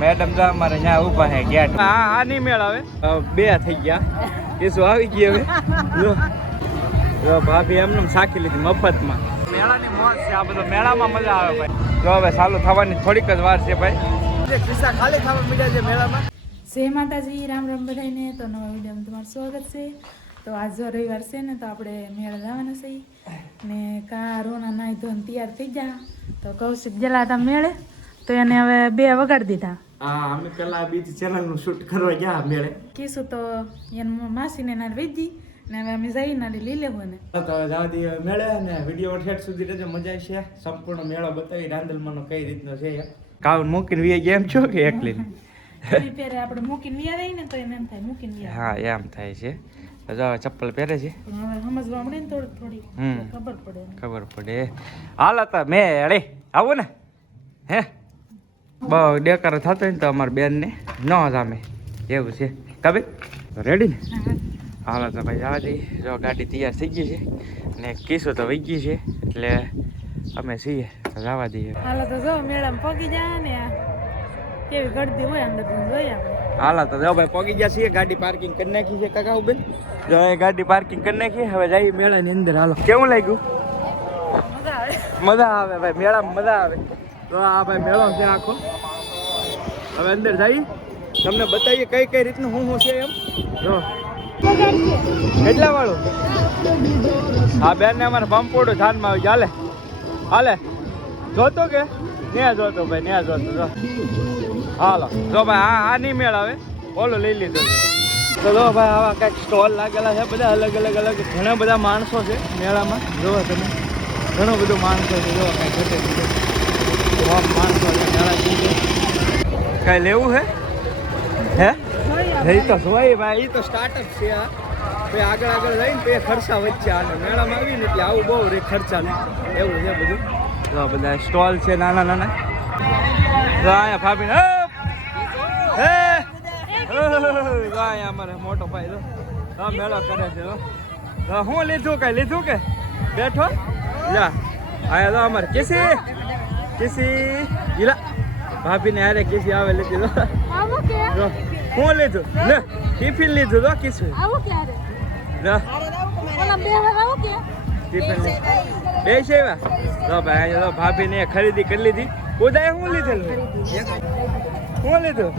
Madam તો અમારે ત્યાં ઊભા છે ગેટ. આ નહીં મેળ આવે. બે થઈ ગયા કેસુ આવી ગઈ હવે. જો ભાભી એમને સાખી લીધી મફતમાં. મેળાની મોજ છે આ બધો. મેળામાં મજા આવે ભાઈ. જો હવે ચાલુ થવાની થોડીક જ વાર છે ભાઈ. ખિસ્સા ખાલી થવા મળ્યા છે મેળામાં. જય માતાજી, રામ રામ બધાને. તો નવા વિડીયોમાં તમારું સ્વાગત છે. તો આજ જો રવિવાર છે ને તો આપણે મેળા જવાના છીએ ને કા રોના નાઈ ધોઈને તૈયાર થઈ ગયા. તો કૌશિક ગયેલા હતા મેળે તો એને હવે 2 વગાડી દીધા. હા, અમે પેલા બીજી ચેનલનું શૂટ કરવા ગયા મેળે. કીશું તો એને માસીને ના વેચી ને હવે અમે જઈને લઈ લેવું ને. તો જવા દઈએ મેળે ને વિડીયો ઠેઠ સુધી રહેજો, મજા આવશે. સંપૂર્ણ મેળો બતાવી રાંદલમાંનો કઈ રીતનો છે. કાઉન મૂકીને વી ગેમ છો કે એકલી પહેરે આપણે મૂકીને વ્યા રહી ને તો એને એમ થાય મૂકીને વ્યા. હા, એમ થાય છે. જો ચપ્પલ પહેરે છે. હવે સમજવા મળે ને થોડી ખબર પડે. હાલ હતા મેળે આવું ને હે બહુ ડેકાર થતો ને તો અમારી બેનને ન જામે એવું છે. કબે રેડી ને? હાલો તો ભાઈ જવા દઈએ. જો ગાડી તૈયાર થઈ ગઈ છે ને કીશું તો વહી ગઈ છે એટલે અમે છીએ તો જવા દઈએ. હાલો તો જો મેળામાં પગી જાય ને કેવી ગળદી હોય અંદર જોઈએ આપણે. હાલો તો જો ભાઈ પગી ગયા છીએ. ગાડી પાર્કિંગ કરી નાખી છે કાકા બેન. જો એ ગાડી પાર્કિંગ કરી નાખી. હવે જઈએ મેળાની અંદર. હાલો કેવું લાગ્યું? મજા આવે ભાઈ, મેળામાં મજા આવે. તો આ ભાઈ મેળો છે આખો. હવે અંદર જઈએ તમને બતાવીએ કઈ કઈ રીતનું શું છે એમ. જો કેટલા વાળું હા બેન ને અમારે પંપોડું થાનમાં આવી હાલે હાલે જોતો કે ન્યા જોતો ભાઈ ન્યા જોતો. જો હાલો જો ભાઈ આ નહીં મેળ આવે ઓલો લઈ લીધો. તો જો ભાઈ આવા કંઈક સ્ટોલ લાગેલા છે બધા અલગ અલગ ઘણા બધા માણસો છે મેળામાં. જોવો તમે ઘણું બધું માણસો છે. જો કાંઈ ઘટે માણસો છે મેળા. કાંઈ લેવું હે હે એ તો જોઈ ભાઈ. એ તો સ્ટાર્ટઅપ છે આ. પછી આગળ જઈને પછી ખર્ચા વચ્ચે આને મેળામાં આવીને એટલે આવું બહુ રે ખર્ચા એવું છે બધું. જો બધા સ્ટોલ છે નાના નાના. જો અહીંયા ભાભી હે અહીંયા અમારે મોટો ભાઈ જો મેળો કરે છે. હું લીધું કઈ લીધું કે બેઠો જા અહીંયા તો અમારે કિસી ગીલા ભાભીને હારે કિસી આવે લીધી જો હું લીધું લે ટિફિન લીધું તો કિસું ટિફિન બે છે તો ભાઈ અહીંયા ભાભીને ખરીદી કરી લીધી. ઉદય હું લીધેલું હું લીધું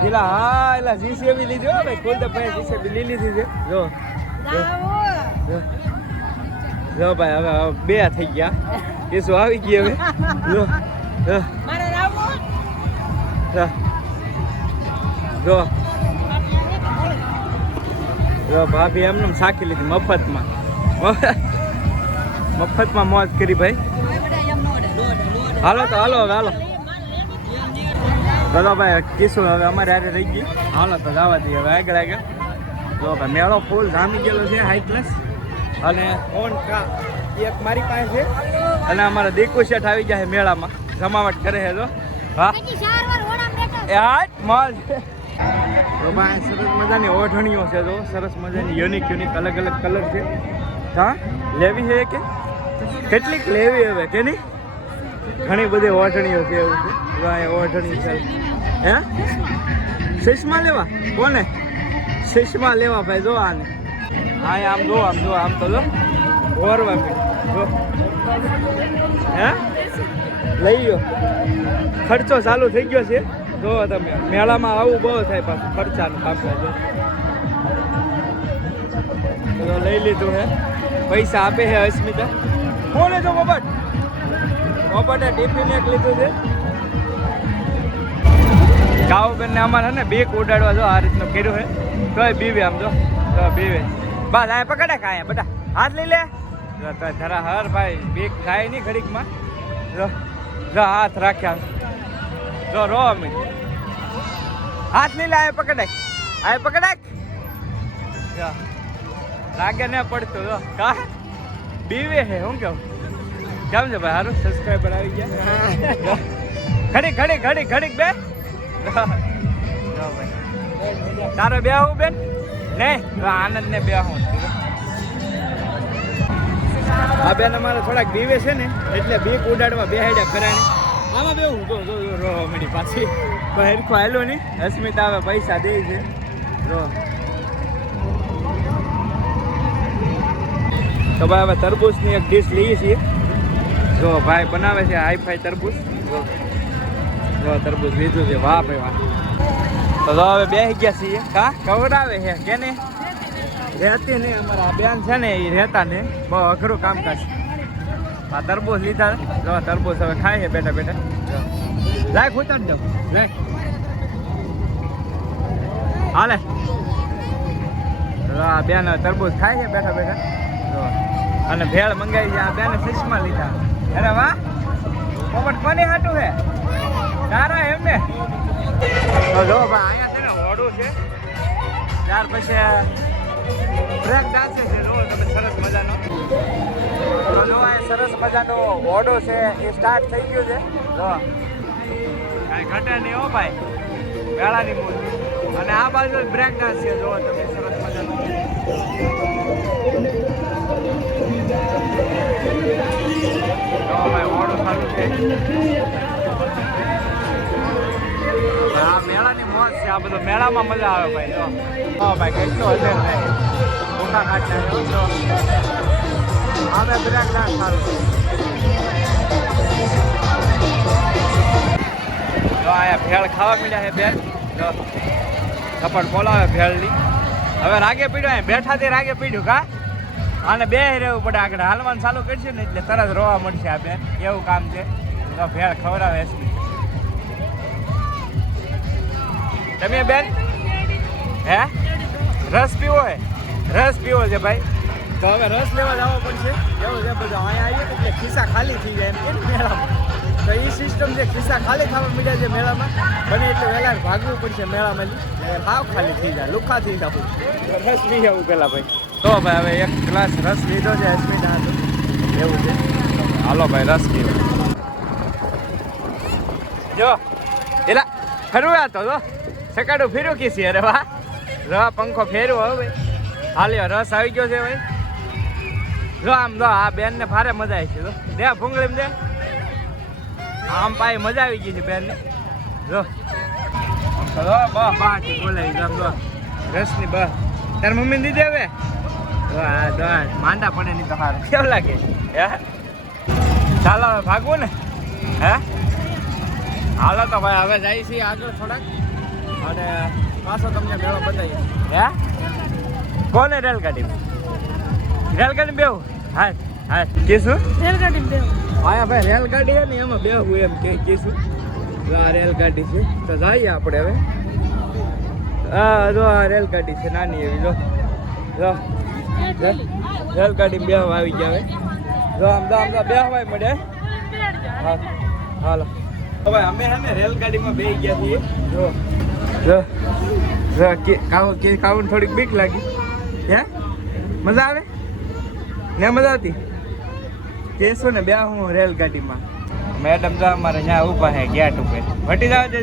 પેલા હા એલા જીસીબી લીધી હો ભાઈ. કોઈ તો ભાઈ જીસીબી લઈ લીધી છે. જો જો ભાઈ હવે 2 થઈ ગયા. કેશું આવી ગઈ હવે. જો જો જો ભાભી એમને સાખી લીધી મફતમાં મોજ કરી ભાઈ. હાલો તો હાલો હવે હાલો તો ભાઈ કીશું હવે અમારે હારે રહી ગઈ. હાલો તો જવા દઈએ હવે આગળ. જો ભાઈ મેળો ફૂલ જામી ગયેલો છે હાઈ ક્લાસ. અને એક મારી પાસે છે અને અમારા દીકુ શેઠ આવી ગયા છે મેળામાં જમાવટ કરે છે. જો હા એ હાટ મોજ. તો ભાઈ સરસ મજાની ઓઢણીઓ છે. જો સરસ મજાની યુનિક અલગ કલર છે. હા લેવી છે કે કેટલીક લેવી હવે કે નહીં? ઘણી બધી ઓઢણીઓ છે એવું છે. જો અહીંયા ઓઢણી છે હે ચશ્મા લેવા કોને ચશ્મા લેવા ભાઈ. જો આને અહીંયા આમ તો જો ઓરવા જો હે લઈ ગયો. ખર્ચો ચાલુ થઈ ગયો છે. જો તમે મેળામાં આવું બહુ થાય પાછું ખર્ચાનું પાછું. જો લઈ લીધું હે પૈસા આપે છે અસ્મિતા. કોણ લેજો પોપટે ટિફિન એક લીધું છે. ગાઉબેનને અમારે ને બીક ઉડાડવા જો આ રીતનું કર્યું છે તોય બીવે આમ જો બીવે બસ આ પકડે કાંઈ બધા હાથ લઈ લે. જો તો જરા હર ભાઈ બીક થાય નહીં ઘડીકમાં. જો હાથ રાખ્યા જો રો અમે હાથ લઈ લે. આ પકડાય લાગે ને પડતું જો કા બીવે હે. હું કેવું કેમ છે ભાઈ? સારું સબસ્ક્રાઈબર આવી ગયા. ઘડીક બે તારો બે હું બેન નહીં આનંદ ને બે હું. આ બેન અમારે થોડાક બીવે છે ને એટલે બીક ઉડાડવા બેહાડ્યા કરાણી. આમાં બેવું જો રો મળી પાછી હેરખો આવેલો નહીં. અસ્મિતા હવે પૈસા દે છે જો. તો ભાઈ હવે તરબૂચની એક ડીશ લઈએ છીએ. જો ભાઈ બનાવે છે હાઈફાઈ તરબૂચ. જો તરબૂચ લીધું છે. વાહ ભાઈ વાહ. તો હવે બેસી ગયા છીએ. કા ખવડાવે છે કે ને રહેતી નહીં. અમારા બેન છે ને એ રહેતા ને બહુ અઘરું કામકાજ. આ તરબૂચ લીધા. જો તરબૂચ હવે ખાય છે બેઠા બેઠા. લાય ખૂતા જ દઉં લાય હાલે. આ બેન તરબૂચ ખાય છે બેઠા બેઠા. જો અને ભેળ મંગાવી છે. આ બેને ફિશમાં લીધા. અરે વાહ પોપટ કોને હાટું છે તારા એમને. તો જો ભાઈ અહીંયા છે ને ઓડું છે. ત્યાર પછી બ્રેક ડાન્સ છે. જો તમે સરસ મજાનો. તો જો આ સરસ મજાનો ઓડો છે એ સ્ટાર્ટ થઈ ગયું છે. જો કાંઈ ઘટે નહીં હો ભાઈ વેળાની મૂર્તિ. અને આ બાજુ બ્રેક ડાન્સ છે. જો તમે સરસ મજાનો. જો ભાઈ ઓડો ચાલુ છે. આ મેળાની મોજ છે. આ બધો મેળામાં મજા આવે ભાઈ. જો હા ભાઈ કેટલો હશે નહીં ભૂખા ખાતા. હવે બ્રેક ડાન્સ ચાલુ. જો અહીંયા ભેળ ખાવા મળ્યા છે બેન. જો થપ્પડ બોલાવે ભેળની. હવે રાગે પીડ્યો બેઠા તે રાગે પીડ્યું કા. આને બે રહેવું પડે. આગળ હાલવાનું ચાલુ કરશે ને એટલે તરત રોવા મળશે આ બેન. એવું કામ છે. તો ભેળ ખવડાવે છે. તમે બેન હે રસ પીવો હે? રસ પીવો છે ભાઈ. તો હવે રસ લેવા જવો પડશે. એવું છે બધું. અહીંયા આવીએ એટલે ખિસ્સા ખાલી થઈ જાય એમ કે મેળામાં. તો એ સિસ્ટમ છે. ખિસ્સા ખાલી ખાવા મળ્યા છે મેળામાં. બને એટલે વહેલા ભાગવું પડશે મેળામાં. ભાવ ખાલી થઈ જાય લુખા થઈ જાય. રસ પી આવું પેલા ભાઈ. તો ભાઈ હવે એક ગ્લાસ રસ લીધો છે અસ્મિતા. એવું છે. હાલો ભાઈ રસ પીવો. જો એલા ખરું આ તો જો સકાડું ફેર્યું કીસી. અરે વાહ જો પંખો ફેરવો હવે હાલ્યો. રસ આવી ગયો છે ભાઈ. જો આમ જો આ બેન ને ભારે મજા આવી છે. જો દે ભૂંગળી દે આમ પાય મજા આવી ગઈ છે બેન ને. જો બાકી બોલાવી જો રસની બસ તાર મમ્મી ને દીધી હવે. માંડા પડે નહીં તો સારું કેવું લાગે હે. ચાલો હવે ભાગવું ને હે. હાલો તો ભાઈ હવે જાય છીએ આગળ થોડાક અને પાછો તમને મેળો બતાવીએ. હે કોને રેલગાડી બેવું. હા હા કીશું રેલગાડી બેવું. હા ભાઈ રેલગાડી હે ને એમાં બેવું એમ કે કીશું. આ રેલગાડી છે તો જઈએ આપણે હવે. હા જો આ રેલગાડી છે નાની એવી. જો રેલગાડી બેહવા આવી ગયા હવે. જો આમ બેહવાય મળે. હા હાલો હવે અમે હે ને રેલગાડીમાં બેસી ગયા છીએ. જો કાવું થોડીક બીક લાગી. હે મજા આવે ને? મજા આવતી કેસો ને બે હું રેલગાડીમાં. મેડમ જો અમારે ત્યાં ઊભા છે ગેટ ઉપર. વટી જાવ છે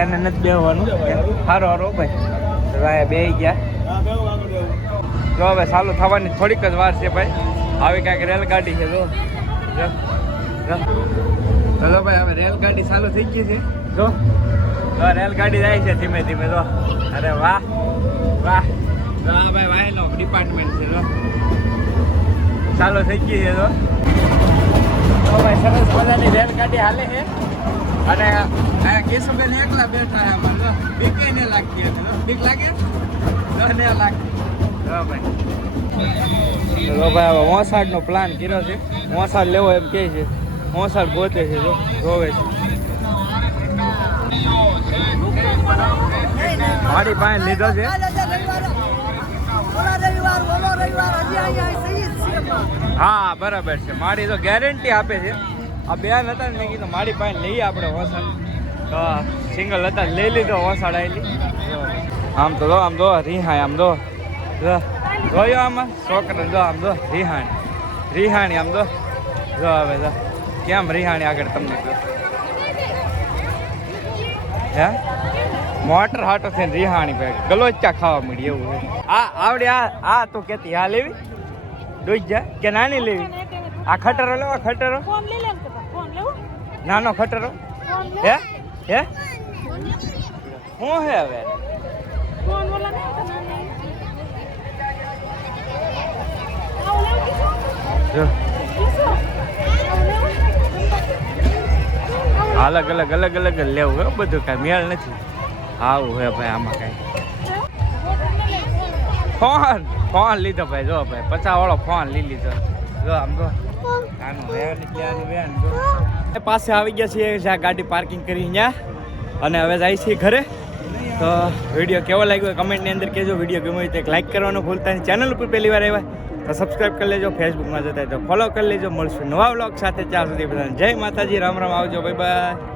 એને નથી બેહવાનું. સારો ભાઈ અહીંયા બેસી ગયા. જો હવે ચાલુ થવાની થોડીક જ વાર છે ભાઈ. આવી કાંઈક રેલગાડી છે. જો ભાઈ હવે રેલગાડી ચાલુ થઈ ગઈ છે. જો રેલગાડી જાય છે ધીમે ધીમે. જો અરે વાહ વાહ. જો ભાઈ વાહનો ડિપાર્ટમેન્ટ છે. જો ચાલુ થઈ ગઈ છે. જો ભાઈ સરસ મજાની રેલગાડી હાલે છે. અને કેશુબેન એકલા બેઠા છે અમારે. બીક નહીં લાગતી હતી. બીક લાગે ને લાગે. ભાઈ હવે મોસાડનો પ્લાન કર્યો છે. મોસાડ લેવો એમ કહે છે. મોસાડ ગોતે છે. જો જોવે છે. મારી પાસે લીધો છે. હા બરાબર છે. મારી તો ગેરંટી આપે છે. આ બેન હતા ને મેં કીધું મારી પાસે લઈએ આપણે વસાડ. તો સિંગલ હતા લઈ લીધો વસાડ આવેલી. આમ તો આમ જો રીહાય આમ જો જોયો આમાં છોકરા. જો આમ જો રિહાણી આમ જો હવે જો કેમ રિહાણી આગળ તમને કહો હે. મોટર હાટો થઈને રિહાણી ભાઈ ગલોચા ખાવા મળી એવું છે. આ આવડે આ તો કેતી આ લેવી ડોઈ જા કે નાની લેવી. આ ખટરો લેવા ખટરો નાનો ખટરો હે હે શું હે હવે જો અલગ અલગ અલગ અલગ લેવું હે બધું કાંઈ મેળ નથી આવું હે ભાઈ આમાં કાંઈ ફોન લીધો ભાઈ જો ભાઈ 50 વાળો ફોન લઈ લીધો જો આમ તો આનું વેન એટલે આની વેન જો પાસે આવી ગયા છીએ જ્યાં ગાડી પાર્કિંગ કરી ત્યાં અને હવે જાય છીએ ઘરે તો વિડીયો કેવો લાગ્યો કમેન્ટની અંદર કહેજો વિડીયો ગમ્યો હોય તો એક લાઈક કરવાનું ભૂલતા નહીં ચેનલ ઉપર પહેલી વાર આવ્યા તો સબસ્ક્રાઈબ કરી લેજો ફેસબુકમાં જતા તો ફોલો કરી લેજો મળશું નવા વ્લોગ સાથે ત્યાં સુધી બધાને જય માતાજી રામ રામ આવજો બાય બાય